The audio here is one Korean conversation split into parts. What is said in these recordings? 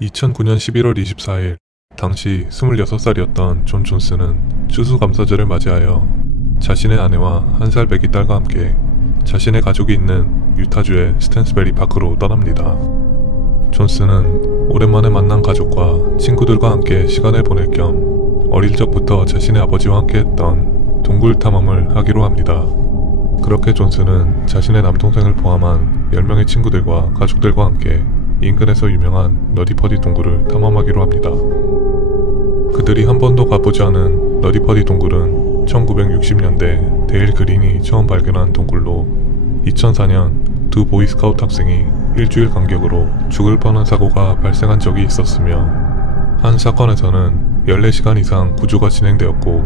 2009년 11월 24일, 당시 26살이었던 존 존스는 추수감사절을 맞이하여 자신의 아내와 1살 배기 딸과 함께 자신의 가족이 있는 유타주의 스탠스베리 파크로 떠납니다. 존스는 오랜만에 만난 가족과 친구들과 함께 시간을 보낼 겸 어릴 적부터 자신의 아버지와 함께 했던 동굴 탐험을 하기로 합니다. 그렇게 존스는 자신의 남동생을 포함한 10명의 친구들과 가족들과 함께 인근에서 유명한 너디퍼디 동굴을 탐험하기로 합니다. 그들이 한 번도 가보지 않은 너디퍼디 동굴은 1960년대 데일 그린이 처음 발견한 동굴로 2004년 두 보이스카우트 학생이 일주일 간격으로 죽을 뻔한 사고가 발생한 적이 있었으며, 한 사건에서는 14시간 이상 구조가 진행되었고,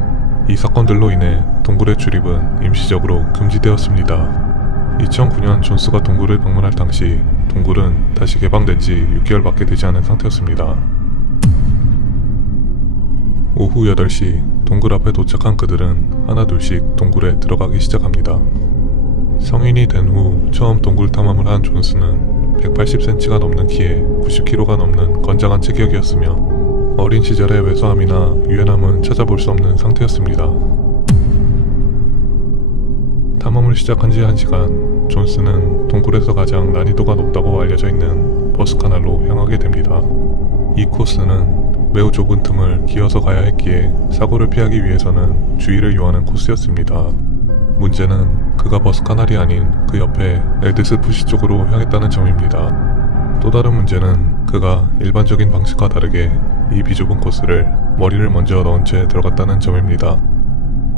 이 사건들로 인해 동굴의 출입은 임시적으로 금지되었습니다. 2009년 존스가 동굴을 방문할 당시 동굴은 다시 개방된 지 6개월밖에 되지 않은 상태였습니다. 오후 8시 동굴 앞에 도착한 그들은 하나둘씩 동굴에 들어가기 시작합니다. 성인이 된 후 처음 동굴 탐험을 한 존스는 180cm가 넘는 키에 90kg가 넘는 건장한 체격이었으며 어린 시절의 왜소함이나 유연함은 찾아볼 수 없는 상태였습니다. 탐험을 시작한 지 1시간, 존스는 동굴에서 가장 난이도가 높다고 알려져 있는 버스카날로 향하게 됩니다. 이 코스는 매우 좁은 틈을 기어서 가야 했기에 사고를 피하기 위해서는 주의를 요하는 코스였습니다. 문제는 그가 버스카날이 아닌 그 옆에 에드스푸시 쪽으로 향했다는 점입니다. 또 다른 문제는 그가 일반적인 방식과 다르게 이 비좁은 코스를 머리를 먼저 넣은 채 들어갔다는 점입니다.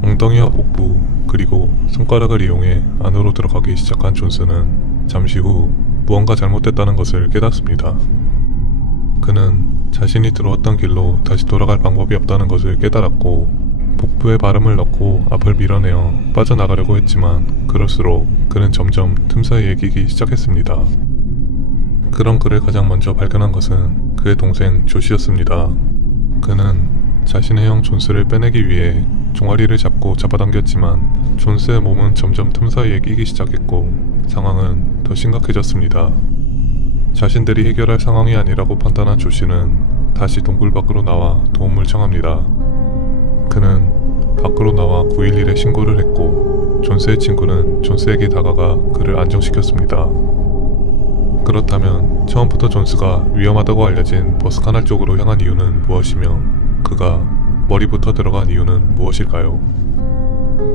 엉덩이와 복부 그리고 손가락을 이용해 안으로 들어가기 시작한 존스는 잠시 후 무언가 잘못됐다는 것을 깨닫습니다. 그는 자신이 들어왔던 길로 다시 돌아갈 방법이 없다는 것을 깨달았고, 복부에 발음을 넣고 앞을 밀어내어 빠져나가려고 했지만 그럴수록 그는 점점 틈사이에 끼기 시작했습니다. 그런 그를 가장 먼저 발견한 것은 그의 동생 조시였습니다. 그는 자신의 형 존스를 빼내기 위해 종아리를 잡고 잡아당겼지만 존스의 몸은 점점 틈사이에 끼기 시작했고 상황은 더 심각해졌습니다. 자신들이 해결할 상황이 아니라고 판단한 조시는 다시 동굴 밖으로 나와 도움을 청합니다. 그는 밖으로 나와 911에 신고를 했고 존스의 친구는 존스에게 다가가 그를 안정시켰습니다. 그렇다면 처음부터 존스가 위험하다고 알려진 버스카날 쪽으로 향한 이유는 무엇이며 그가 머리부터 들어간 이유는 무엇일까요?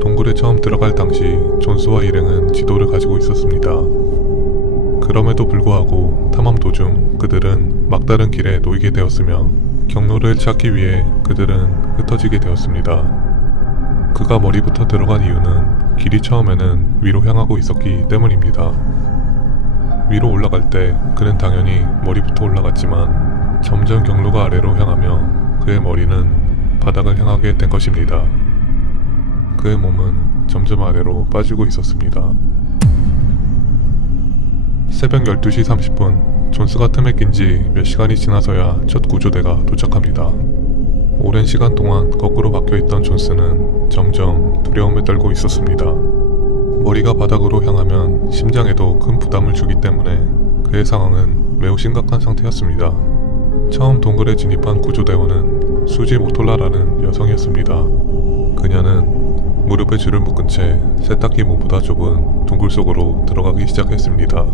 동굴에 처음 들어갈 당시 존스와 일행은 지도를 가지고 있었습니다. 그럼에도 불구하고 탐험 도중 그들은 막다른 길에 놓이게 되었으며 경로를 찾기 위해 그들은 흩어지게 되었습니다. 그가 머리부터 들어간 이유는 길이 처음에는 위로 향하고 있었기 때문입니다. 위로 올라갈 때 그는 당연히 머리부터 올라갔지만 점점 경로가 아래로 향하며 그의 머리는 바닥을 향하게 된 것입니다. 그의 몸은 점점 아래로 빠지고 있었습니다. 새벽 12시 30분, 존스가 틈에 낀 지 몇 시간이 지나서야 첫 구조대가 도착합니다. 오랜 시간 동안 거꾸로 박혀있던 존스는 점점 두려움에 떨고 있었습니다. 머리가 바닥으로 향하면 심장에도 큰 부담을 주기 때문에 그의 상황은 매우 심각한 상태였습니다. 처음 동굴에 진입한 구조대원은 수지 모톨라라는 여성이었습니다. 그녀는 무릎에 줄을 묶은 채 세탁기 문보다 좁은 동굴 속으로 들어가기 시작했습니다.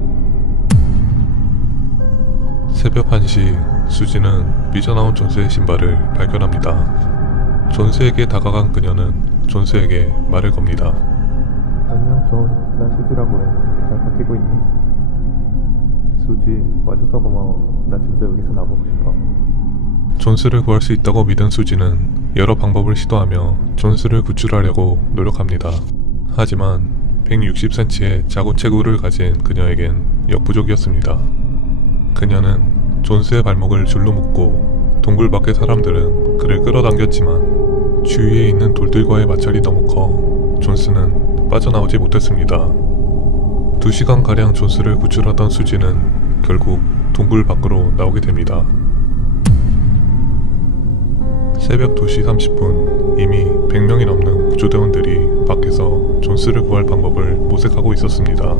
새벽 1시, 수지는 삐져나온 존스의 신발을 발견합니다. 존스에게 다가간 그녀는 존스에게 말을 겁니다. 안녕 존, 난 수지라고 해. 잘 버티고 있니? 수지, 와줘서 고마워. 나 진짜 여기서 나가고 싶어. 존스를 구할 수 있다고 믿은 수지는 여러 방법을 시도하며 존스를 구출하려고 노력합니다. 하지만 160cm의 자구체구를 가진 그녀에겐 역부족이었습니다. 그녀는 존스의 발목을 줄로 묶고 동굴 밖의 사람들은 그를 끌어당겼지만 주위에 있는 돌들과의 마찰이 너무 커 존스는 빠져나오지 못했습니다. 2시간가량 존스를 구출하던 수지는 결국 동굴 밖으로 나오게 됩니다. 새벽 2시 30분, 이미 100명이 넘는 구조대원들이 밖에서 존스를 구할 방법을 모색하고 있었습니다.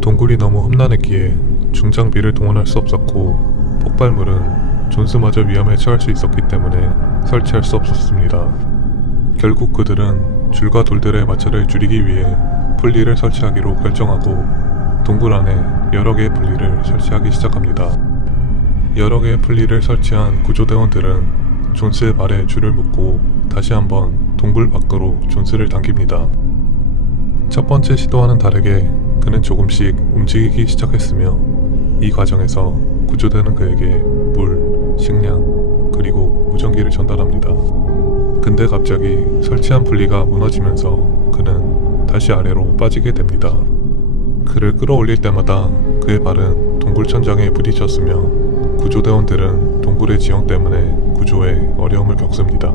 동굴이 너무 험난했기에 중장비를 동원할 수 없었고 폭발물은 존스마저 위험에 처할 수 있었기 때문에 설치할 수 없었습니다. 결국 그들은 줄과 돌들의 마찰을 줄이기 위해 분리를 설치하기로 결정하고 동굴 안에 여러 개의 분리를 설치하기 시작합니다. 여러 개의 분리를 설치한 구조대원들은 존스의 발에 줄을 묶고 다시 한번 동굴 밖으로 존스를 당깁니다. 첫 번째 시도와는 다르게 그는 조금씩 움직이기 시작했으며 이 과정에서 구조대는 그에게 물, 식량, 그리고 무전기를 전달합니다. 근데 갑자기 설치한 분리가 무너지면서 그는 다시 아래로 빠지게 됩니다. 그를 끌어올릴 때마다 그의 발은 동굴 천장에 부딪혔으며 구조대원들은 동굴의 지형 때문에 구조에 어려움을 겪습니다.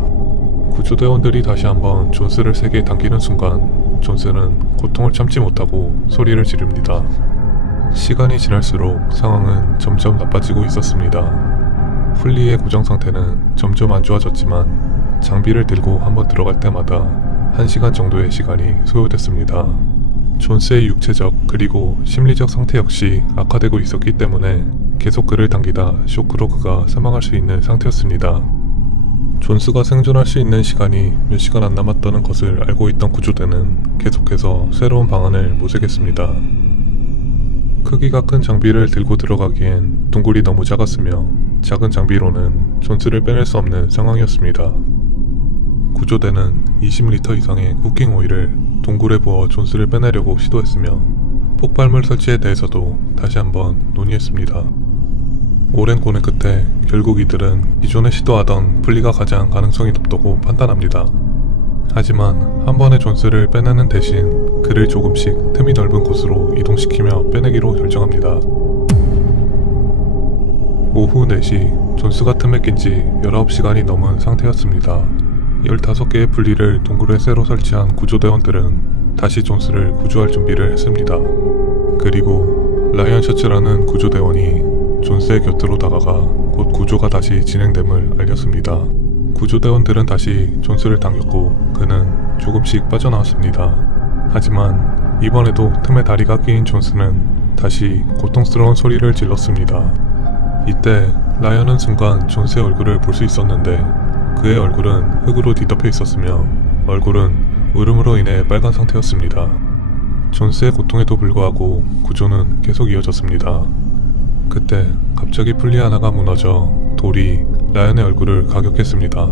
구조대원들이 다시 한번 존스를 세게 당기는 순간 존스는 고통을 참지 못하고 소리를 지릅니다. 시간이 지날수록 상황은 점점 나빠지고 있었습니다. 풀리의 고정 상태는 점점 안 좋아졌지만 장비를 들고 한번 들어갈 때마다 1시간 정도의 시간이 소요됐습니다. 존스의 육체적 그리고 심리적 상태 역시 악화되고 있었기 때문에 계속 그를 당기다 쇼크로 그가 사망할 수 있는 상태였습니다. 존스가 생존할 수 있는 시간이 몇 시간 안 남았다는 것을 알고 있던 구조대는 계속해서 새로운 방안을 모색했습니다. 크기가 큰 장비를 들고 들어가기엔 동굴이 너무 작았으며 작은 장비로는 존스를 빼낼 수 없는 상황이었습니다. 구조대는 20리터 이상의 쿠킹 오일을 동굴에 부어 존스를 빼내려고 시도했으며 폭발물 설치에 대해서도 다시 한번 논의했습니다. 오랜 고뇌 끝에 결국 이들은 기존에 시도하던 분리가 가장 가능성이 높다고 판단합니다. 하지만 한 번에 존스를 빼내는 대신 그를 조금씩 틈이 넓은 곳으로 이동시키며 빼내기로 결정합니다. 오후 4시 존스가 틈에 낀 지 19시간이 넘은 상태였습니다. 15개의 분리를 동굴에 새로 설치한 구조대원들은 다시 존스를 구조할 준비를 했습니다. 그리고 라이언 셔츠라는 구조대원이 존스의 곁으로 다가가 곧 구조가 다시 진행됨을 알렸습니다. 구조대원들은 다시 존스를 당겼고 그는 조금씩 빠져나왔습니다. 하지만 이번에도 틈에 다리가 끼인 존스는 다시 고통스러운 소리를 질렀습니다. 이때 라이언은 순간 존스의 얼굴을 볼 수 있었는데 그의 얼굴은 흙으로 뒤덮여 있었으며 얼굴은 울음으로 인해 빨간 상태였습니다. 존스의 고통에도 불구하고 구조는 계속 이어졌습니다. 그때 갑자기 분리 하나가 무너져 돌이 라이언의 얼굴을 가격했습니다.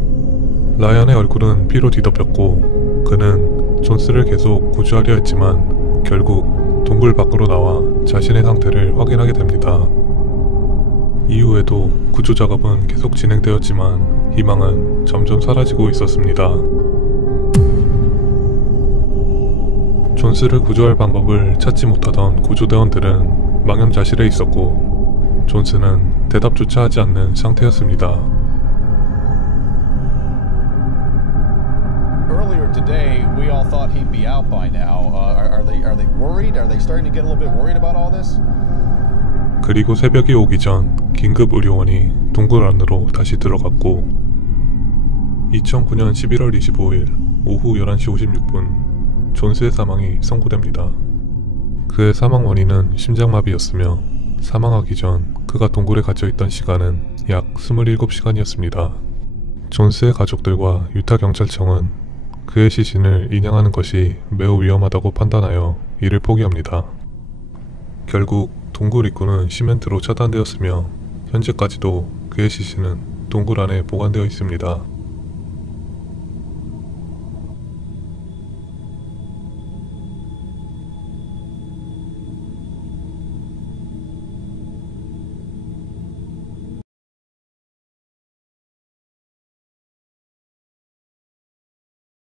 라이언의 얼굴은 피로 뒤덮였고 그는 존스를 계속 구조하려 했지만 결국 동굴 밖으로 나와 자신의 상태를 확인하게 됩니다. 이후에도 구조 작업은 계속 진행되었지만 희망은 점점 사라지고 있었습니다. 존스를 구조할 방법을 찾지 못하던 구조대원들은 망연자실해 있었고 존스는 대답조차 하지 않는 상태였습니다. Earlier today, we all thought he'd be out by now. Are they worried? Are they starting to get a little bit worried about all this? 그리고 새벽이 오기 전 긴급 의료원이 동굴 안으로 다시 들어갔고 2009년 11월 25일 오후 11시 56분 존스의 사망이 선고됩니다. 그의 사망 원인은 심장마비였으며 사망하기 전 그가 동굴에 갇혀있던 시간은 약 27시간이었습니다. 존스의 가족들과 유타 경찰청은 그의 시신을 인양하는 것이 매우 위험하다고 판단하여 이를 포기합니다. 결국 동굴 입구는 시멘트로 차단되었으며 현재까지도 그의 시신은 동굴 안에 보관되어 있습니다.